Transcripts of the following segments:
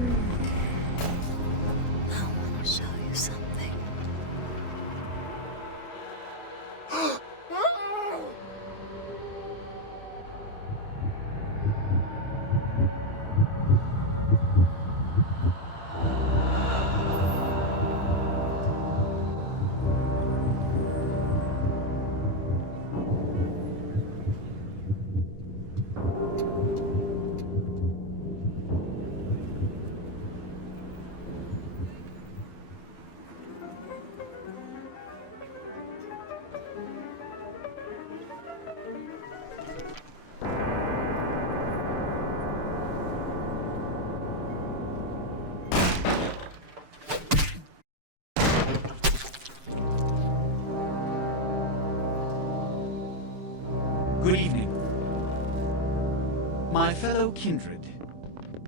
I want to show you something. Good evening. My fellow kindred,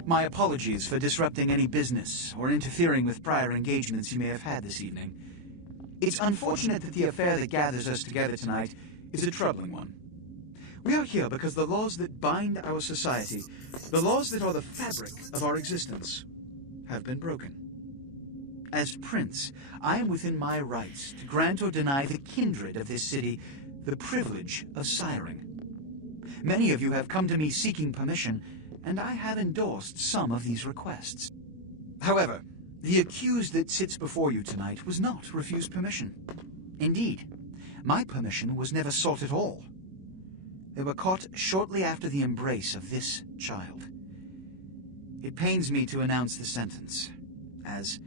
my apologies for disrupting any business or interfering with prior engagements you may have had this evening. It's unfortunate that the affair that gathers us together tonight is a troubling one. We are here because the laws that bind our society, the laws that are the fabric of our existence, have been broken. As Prince, I am within my rights to grant or deny the kindred of this city the privilege of siring. Many of you have come to me seeking permission, and I have endorsed some of these requests. However, the accused that sits before you tonight was not refused permission. Indeed, my permission was never sought at all. They were caught shortly after the embrace of this child. It pains me to announce the sentence, as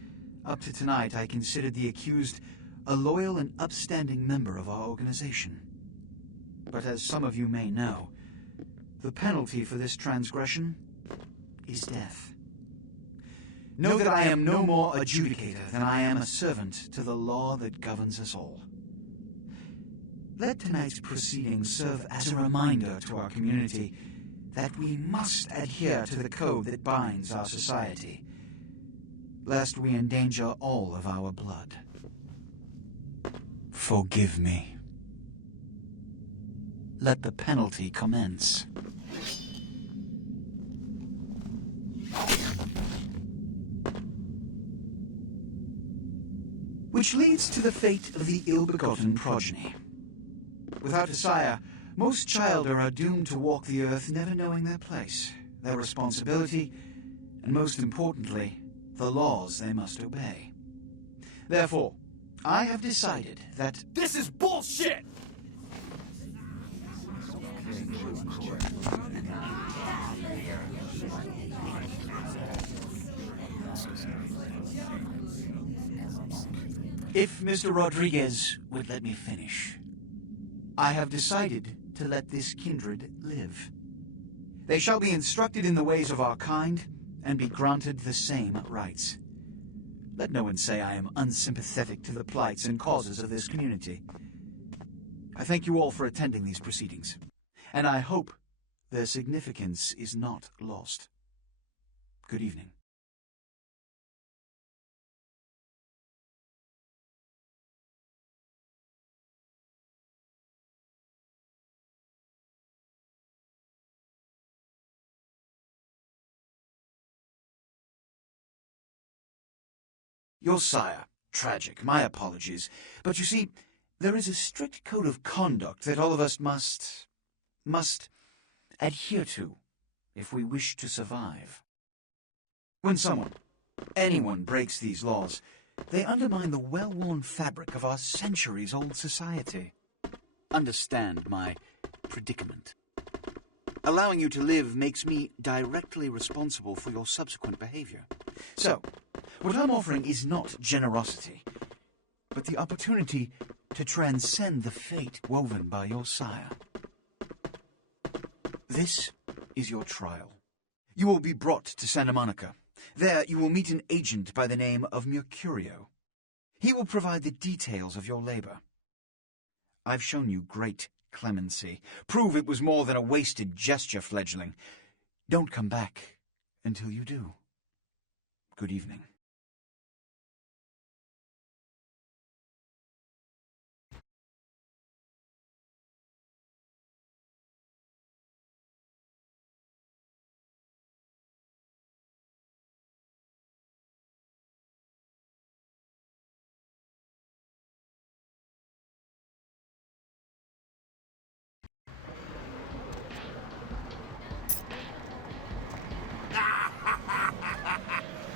up to tonight I considered the accused a loyal and upstanding member of our organization. But as some of you may know, the penalty for this transgression is death. Know that I am no more adjudicator than I am a servant to the law that governs us all. Let tonight's proceedings serve as a reminder to our community that we must adhere to the code that binds our society, lest we endanger all of our blood. Forgive me. Let the penalty commence. Which leads to the fate of the ill-begotten progeny. Without a sire, most children are doomed to walk the earth never knowing their place, their responsibility, and most importantly, the laws they must obey. Therefore, I have decided that This is bullshit! if Mr. Rodriguez would let me finish, I have decided to let this kindred live. They shall be instructed in the ways of our kind and be granted the same rights. Let no one say I am unsympathetic to the plights and causes of this community. I thank you all for attending these proceedings, and I hope their significance is not lost. Good evening. Your sire, tragic, my apologies. But you see, there is a strict code of conduct that all of us must adhere to if we wish to survive. When anyone breaks these laws, they undermine the well-worn fabric of our centuries-old society. Understand my predicament. Allowing you to live makes me directly responsible for your subsequent behavior. So, what I'm offering is not generosity, but the opportunity to transcend the fate woven by your sire. This is your trial. You will be brought to Santa Monica. There you will meet an agent by the name of Mercurio. He will provide the details of your labor. I've shown you great clemency. Prove it was more than a wasted gesture, fledgling. Don't come back until you do. Good evening.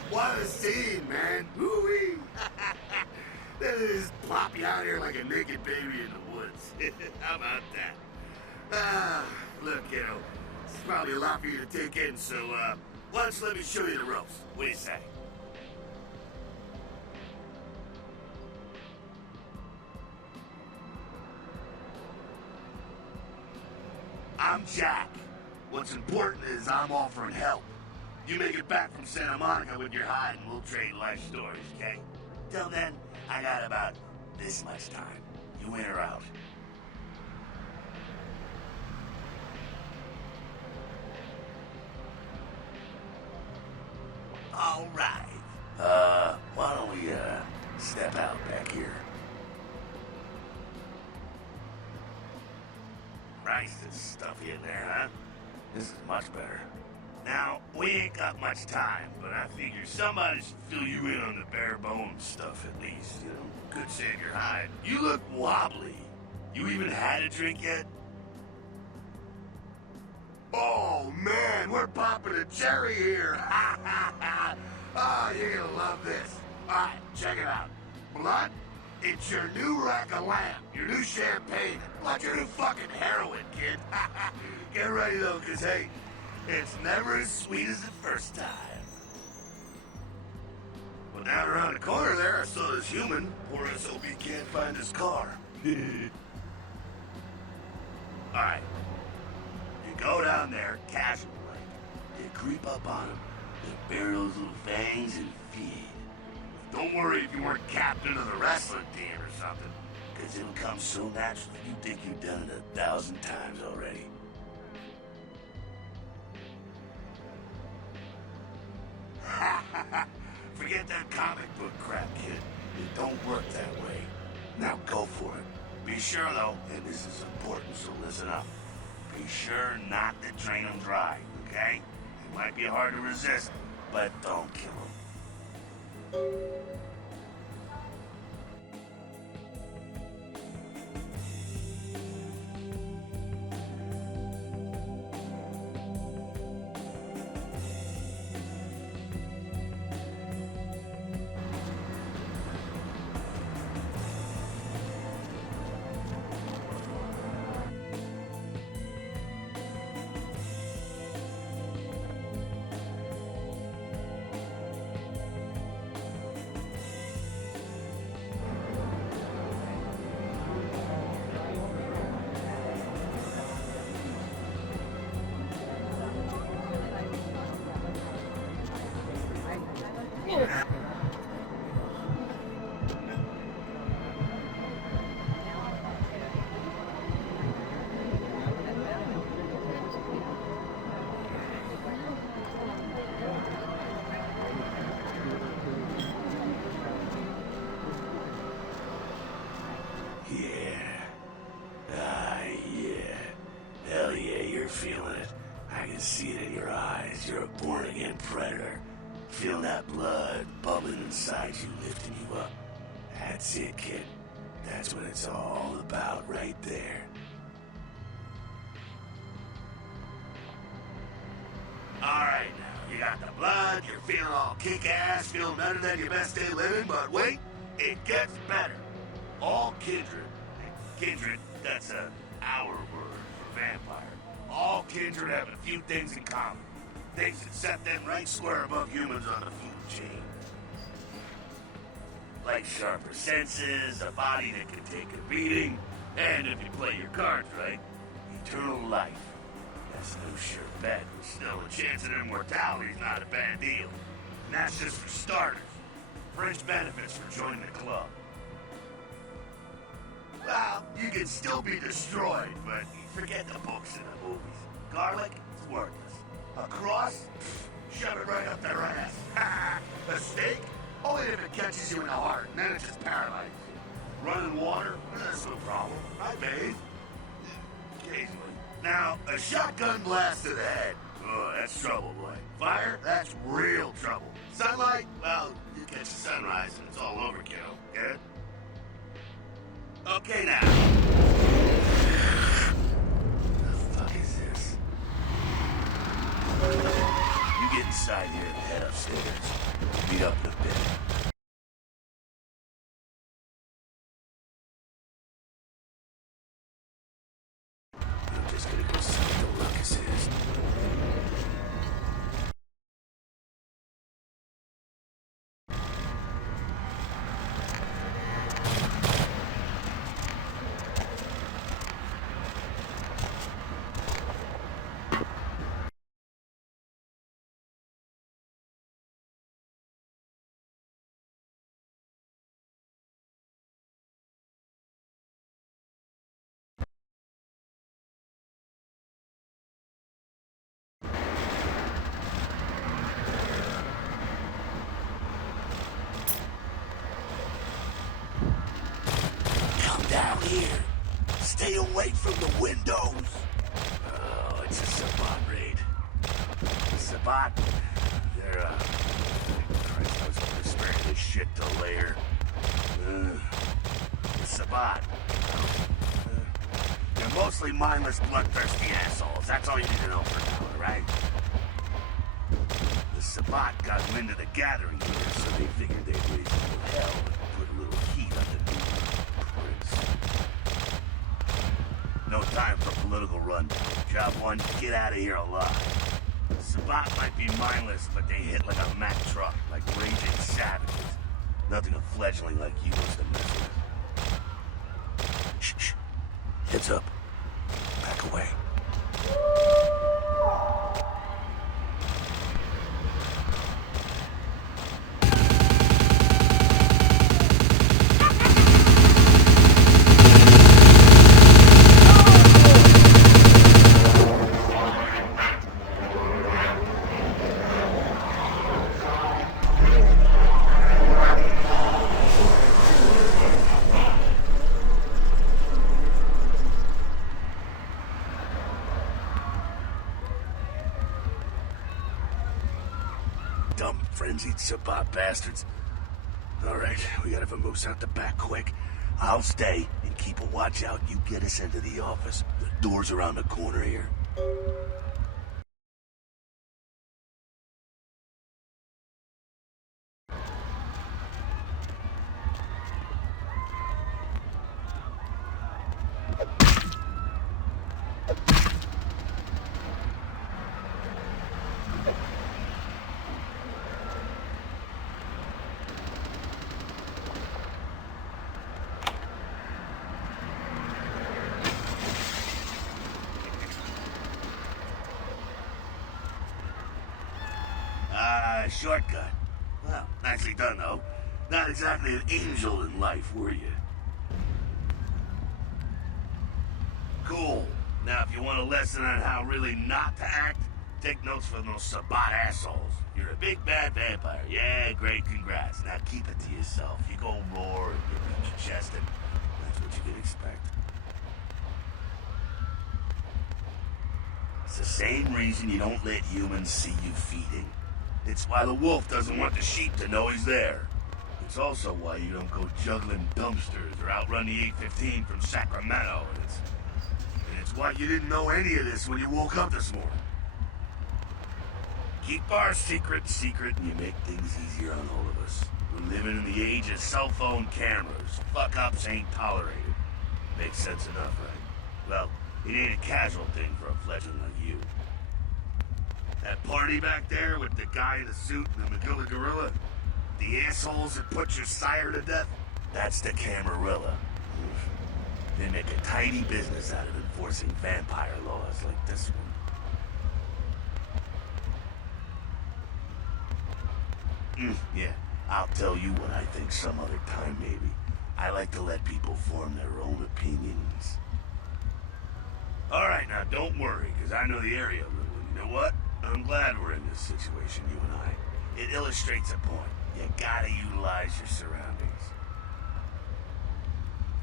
What a scene, man. Woo-wee. They just plop you out here like a naked baby in the woods. How about that? Look, kiddo, it's probably a lot for you to take in, so, why don't you let me show you the ropes? What do you say? I'm Jack. What's important is I'm offering help. You make it back from Santa Monica with your hide and we'll trade life stories, okay? Till then, I got about this much time. You in or out? All right. Why don't we, step out back here? Christ, it's stuffy in there, huh? This is much better. Now, we ain't got much time, but I figure somebody should fill you in on the bare bones stuff at least, you know? Could save your hide. You look wobbly. You even had a drink yet? Oh, man, we're popping a cherry here. Oh, you're gonna love this. All right, check it out. Blood, it's your new rack of lamb, your new champagne, like your new fucking heroin, kid. Get ready, though, because, hey, it's never as sweet as the first time. Well, down around the corner there, I saw this human. Poor SOB can't find his car. All right. You go down there, casual like. You creep up on him. You bare those little fangs and feed. Don't worry if you weren't captain of the wrestling team or something, because it'll come so naturally you think you've done it 1,000 times already. Forget that comic book crap, kid. It don't work that way. Now go for it. Be sure, though, and this is important, so listen up. Be sure not to drain them dry, okay? It might be hard to resist, but don't kill them. Feeling it. I can see it in your eyes. You're a born-again predator. Feel that blood bubbling inside you, lifting you up. That's it, kid. That's what it's all about right there. Alright now, you got the blood, you're feeling all kick-ass, feeling better than your best day living, but wait, it gets better. All kindred. Kindred, that's our word for vampire. All kindred have a few things in common. Things that set them right square above humans on the food chain. Like sharper senses, a body that can take a beating, and if you play your cards right, eternal life. That's no sure bet, but still a chance at immortality is not a bad deal. And that's just for starters. Fringe benefits for joining the club. Well, you can still be destroyed, but forget the books and the movies. Garlic, it's worthless. A cross? Shove it right up their ass. A steak? Only if it catches you in the heart, and then it just paralyzes you. Running water? That's no problem. I bathe. Occasionally. Now, a shotgun blast to the head. Oh, that's trouble, boy. Fire? That's real trouble. Sunlight? Well, you catch the sunrise and it's all over, kiddo. Get it? Okay, now. The fuck is this? You get inside here and head upstairs. down here. Stay away from the windows. Oh, it's a Sabat raid. Sabat? They're, Christ, I was going to spare this shit to later. The Sabat. They're mostly mindless, bloodthirsty assholes. That's all you need to know for now, right? The Sabat got wind of the gathering here, so they figured they'd raise a little hell and put a little heat on the new prince. No time for political rundown. Job one, get out of here alive. The Sabat might be mindless, but they hit like a Mack truck, like raging savages. Nothing a fledgling like you wants to mess with. Shh, shh. Heads up. Back away. Dumb, frenzied Sabat bastards. Alright, we gotta vamoose out the back quick. I'll stay and keep a watch out. You get us into the office. The door's around the corner here. Shortcut. Well, nicely done, though. Not exactly an angel in life, were you? Cool. Now, if you want a lesson on how really not to act, take notes from those Sabat assholes. You're a big bad vampire. Yeah, great, congrats. Now keep it to yourself. You go roar and you beat your chest, and that's what you can expect. It's the same reason you don't let humans see you feeding. It's why the wolf doesn't want the sheep to know he's there. It's also why you don't go juggling dumpsters or outrun the 815 from Sacramento. And it's why you didn't know any of this when you woke up this morning. Keep our secret secret and you make things easier on all of us. We're living in the age of cell phone cameras. Fuck-ups ain't tolerated. Makes sense enough, right? Well, it ain't a casual thing for a fledgling like you. That party back there with the guy in the suit and the Magilla gorilla? The assholes that put your sire to death? That's the Camarilla. They make a tiny business out of enforcing vampire laws like this one. Yeah, I'll tell you what I think some other time, maybe. I like to let people form their own opinions. Alright, now don't worry, because I know the area a little. You know what? I'm glad we're in this situation, you and I. It illustrates a point. You gotta utilize your surroundings.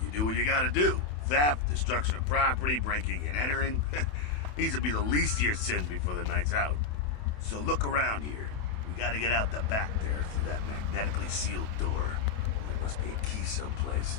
You do what you gotta do. Theft, destruction of property, breaking and entering. These will be the least of your sins before the night's out. So look around here. We gotta get out the back there through that magnetically sealed door. There must be a key someplace.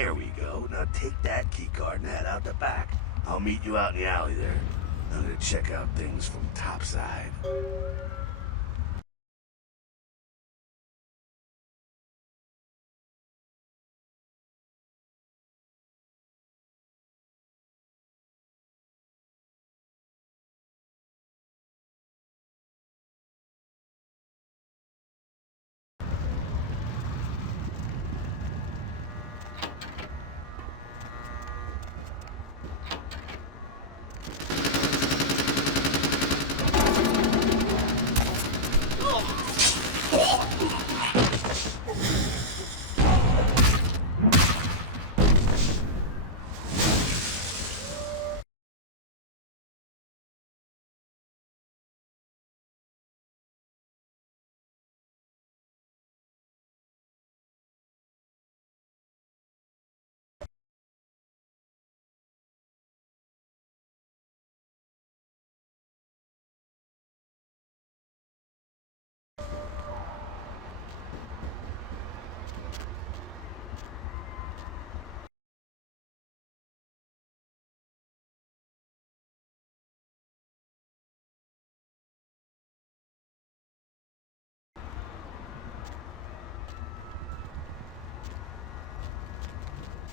There we go. Now take that keycard and head out the back. I'll meet you out in the alley there. I'm gonna check out things from topside.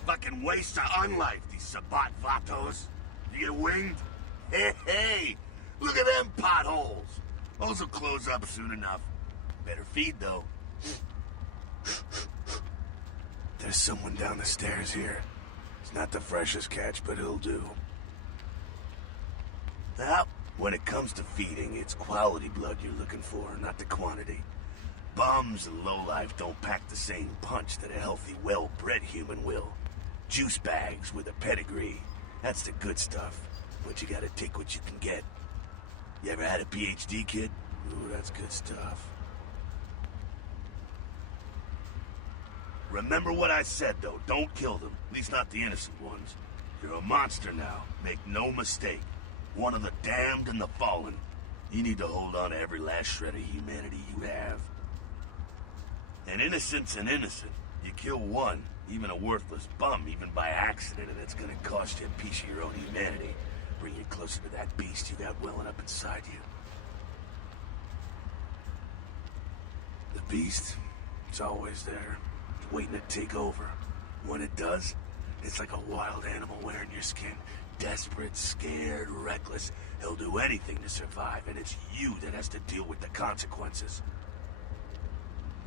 Fucking waste of unlife, these Sabat Vatos. You get winged? Hey, look at them potholes. Those will close up soon enough. Better feed, though. There's someone down the stairs here. It's not the freshest catch, but it'll do. Now, when it comes to feeding, it's quality blood you're looking for, not the quantity. Bums and lowlife don't pack the same punch that a healthy, well-bred human will. Juice bags with a pedigree. That's the good stuff. But you gotta take what you can get. You ever had a PhD, kid? Ooh, that's good stuff. Remember what I said, though. Don't kill them. At least not the innocent ones. You're a monster now. Make no mistake. One of the damned and the fallen. You need to hold on to every last shred of humanity you have. And innocent's an innocent. You kill one, even a worthless bum, even by accident, and it's gonna cost you a piece of your own humanity. Bring you closer to that beast you got welling up inside you. The beast, it's always there, waiting to take over. When it does, it's like a wild animal wearing your skin. Desperate, scared, reckless. He'll do anything to survive, and it's you that has to deal with the consequences.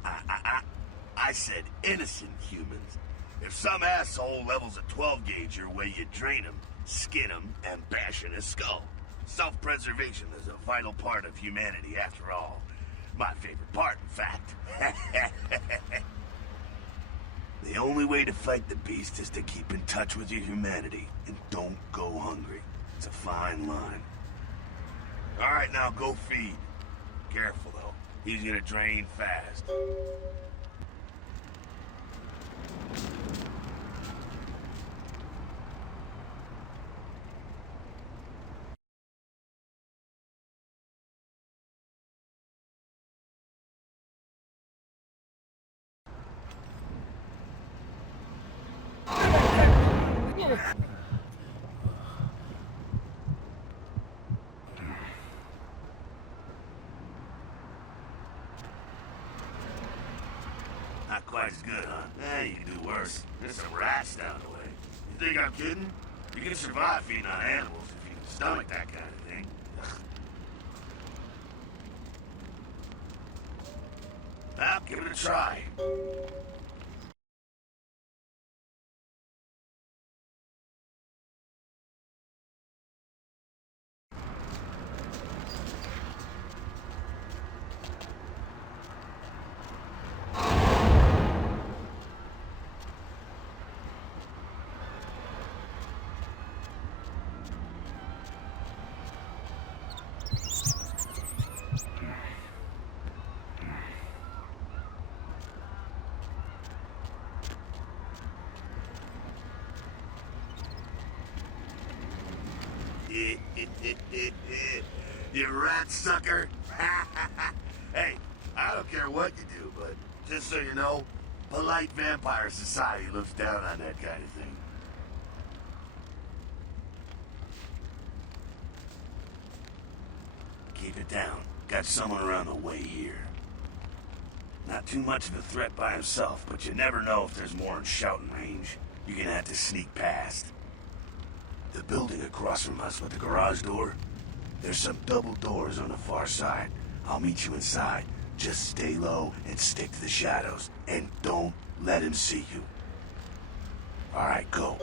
I said innocent humans. If some asshole levels a 12 gauge your way, you drain him, skin him, and bash in his skull. Self-preservation is a vital part of humanity, after all. My favorite part, in fact. The only way to fight the beast is to keep in touch with your humanity, and don't go hungry. It's a fine line. All right, now go feed. Careful, though. He's gonna drain fast. Not quite as good, huh? Eh, you can do worse. There's some rats down the way. You think I'm kidding? You can survive feeding on animals if you can stomach that kind of thing. Well, give it a try. You rat sucker. Hey, I don't care what you do, but just so you know, Polite vampire society looks down on that kind of thing. Keep it down. Got someone around the way here. Not too much of a threat by himself, but you never know if there's more in shouting range. You're gonna have to sneak past. The building across from us with the garage door, there's some double doors on the far side. I'll meet you inside. Just stay low and stick to the shadows. And don't let him see you. Alright, go.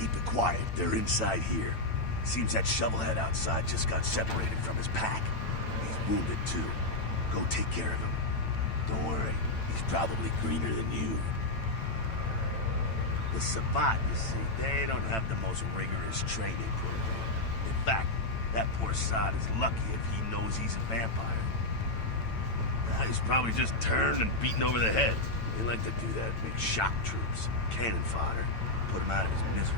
Keep it quiet. They're inside here. Seems that shovelhead outside just got separated from his pack. He's wounded too. Go take care of him. Don't worry. He's probably greener than you. The Savant, you see, they don't have the most rigorous training program. In fact, that poor sod is lucky if he knows he's a vampire. He's probably just turned and beaten over the head. They like to do that, make shock troops, cannon fodder, put him out of his misery.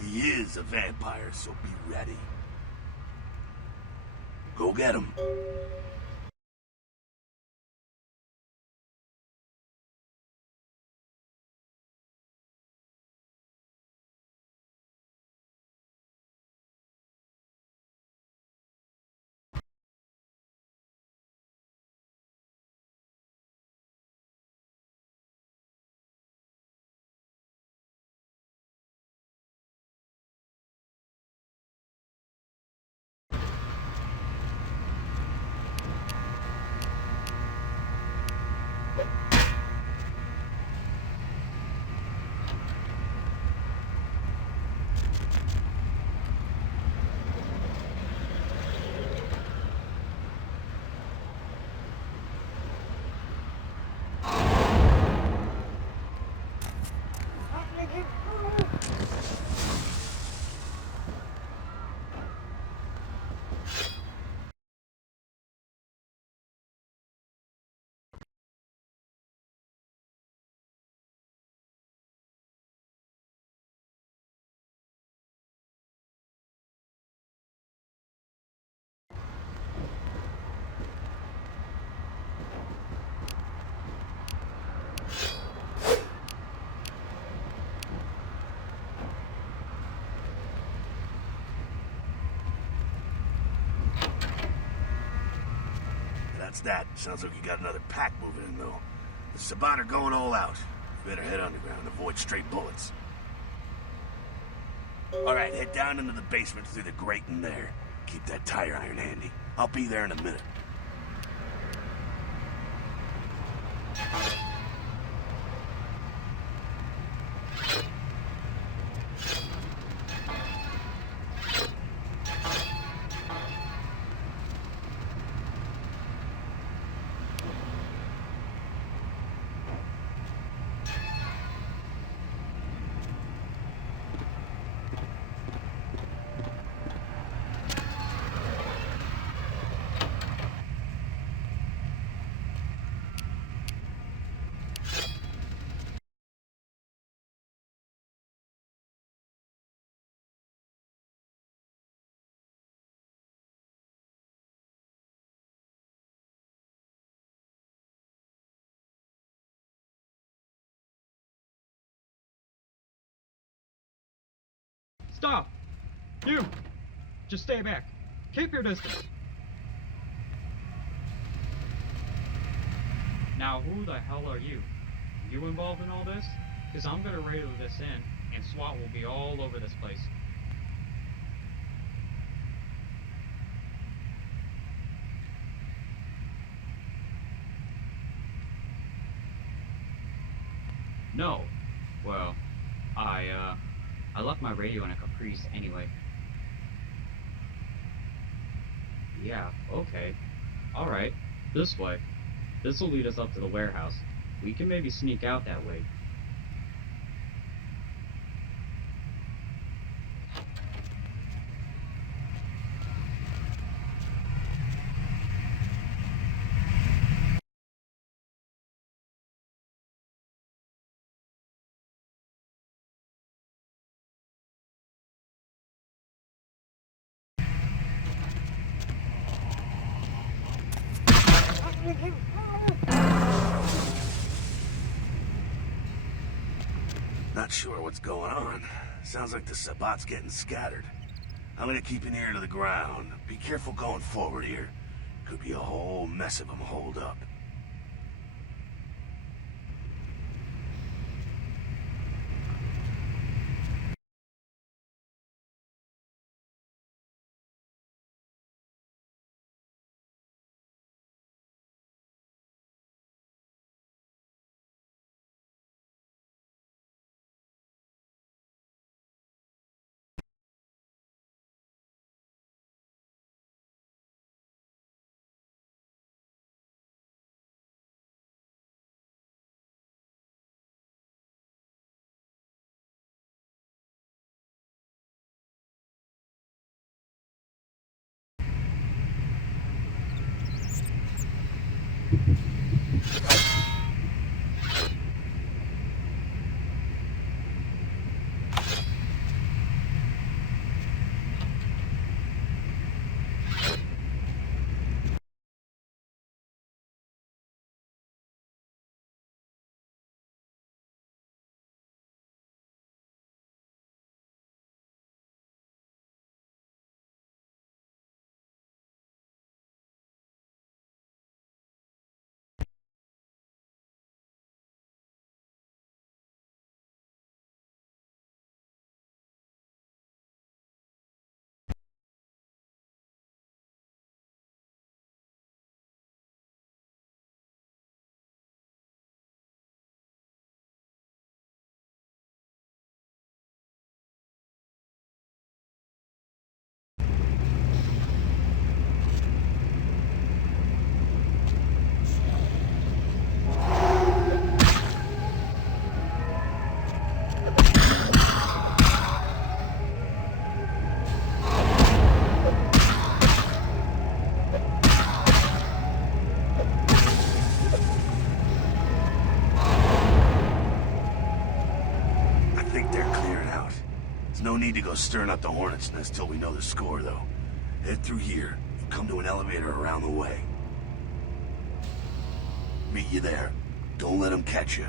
He is a vampire, so be ready. Go get him. That's that. Sounds like you got another pack moving in, though. The Sabat are going all out. You better head underground and avoid straight bullets. Alright, head down into the basement through the grate in there. Keep that tire iron handy. I'll be there in a minute. Stop! You! Just stay back. Keep your distance. Now, who the hell are you? You involved in all this? Because I'm gonna radio this in, and SWAT will be all over this place. No. Well, I left my radio in a Caprice anyway. Yeah, okay. Alright, this way. This'll lead us up to the warehouse. We can maybe sneak out that way. Not sure what's going on. Sounds like the Sabat's getting scattered. I'm gonna keep an ear to the ground. Be careful going forward here. Could be a whole mess of them holed up. No need to go stirring up the hornet's nest till we know the score, though. Head through here and come to an elevator around the way. Meet you there. Don't let them catch you.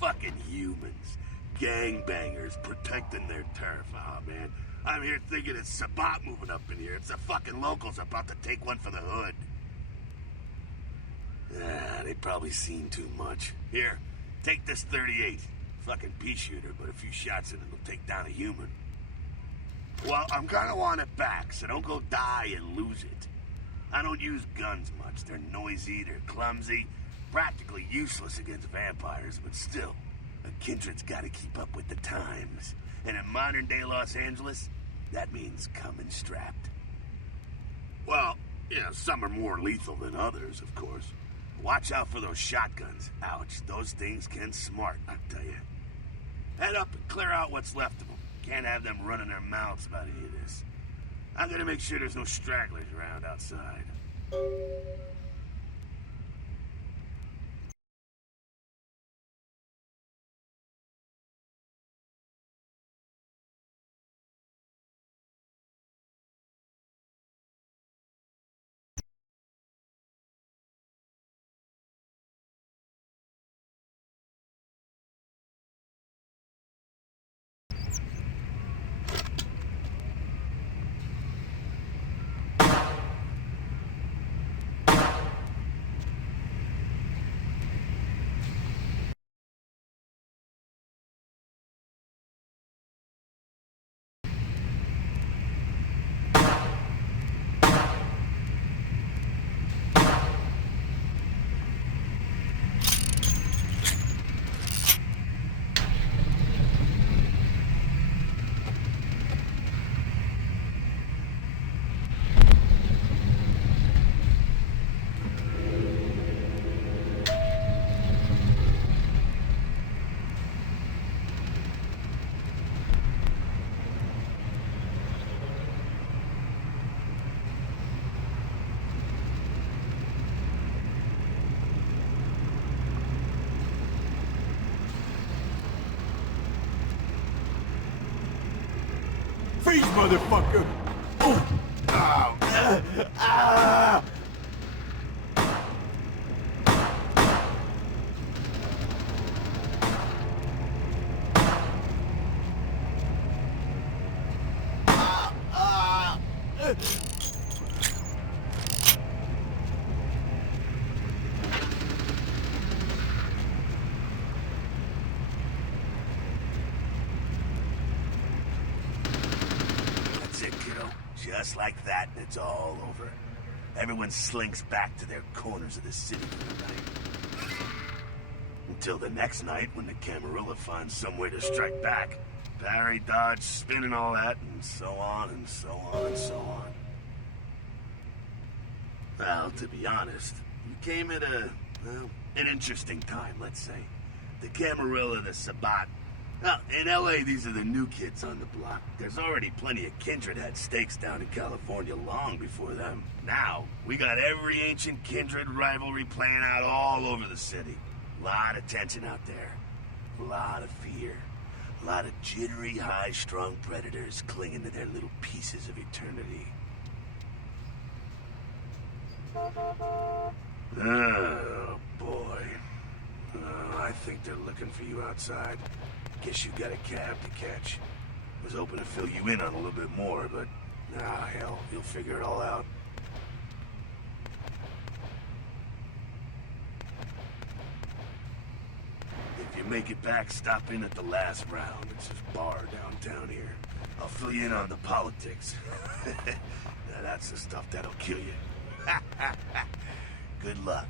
Fucking humans. Gangbangers protecting their turf. Oh, man. I'm here thinking it's Sabat moving up in here. It's the fucking locals about to take one for the hood. Yeah, they've probably seen too much. Here, take this 38. Fucking pea shooter, but a few shots in it will take down a human. Well, I'm gonna want it back, so don't go die and lose it. I don't use guns much. They're noisy, they're clumsy, practically useless against vampires, but still, a kindred's gotta keep up with the times. And in modern-day Los Angeles, that means coming strapped. Well, yeah, some are more lethal than others, of course. Watch out for those shotguns. Ouch, those things can smart, I tell you. Head up and clear out what's left of them. Can't have them running their mouths about any of this. I'm gonna make sure there's no stragglers around outside. Freeze, motherfucker! Oh! Ah! That's it, kiddo. Just like that, and it's all over. Everyone slinks back to their corners of the city for the night. Until the next night, when the Camarilla finds some way to strike back. Parry, dodge, spin and all that, and so on and so on and so on. Well, to be honest, you came at an interesting time, let's say. The Camarilla, the Sabat. Well, in LA, these are the new kids on the block. There's already plenty of kindred had stakes down in California long before them. Now, we got every ancient kindred rivalry playing out all over the city. A lot of tension out there. A lot of fear. A lot of jittery, high-strung predators clinging to their little pieces of eternity. Oh, boy. I think they're looking for you outside. Guess you got a cab to catch. Was hoping to fill you in on a little bit more, but... hell, you'll figure it all out. If you make it back, stop in at the last round. It's this bar downtown here. I'll fill you in on the politics. Now, that's the stuff that'll kill you. Good luck.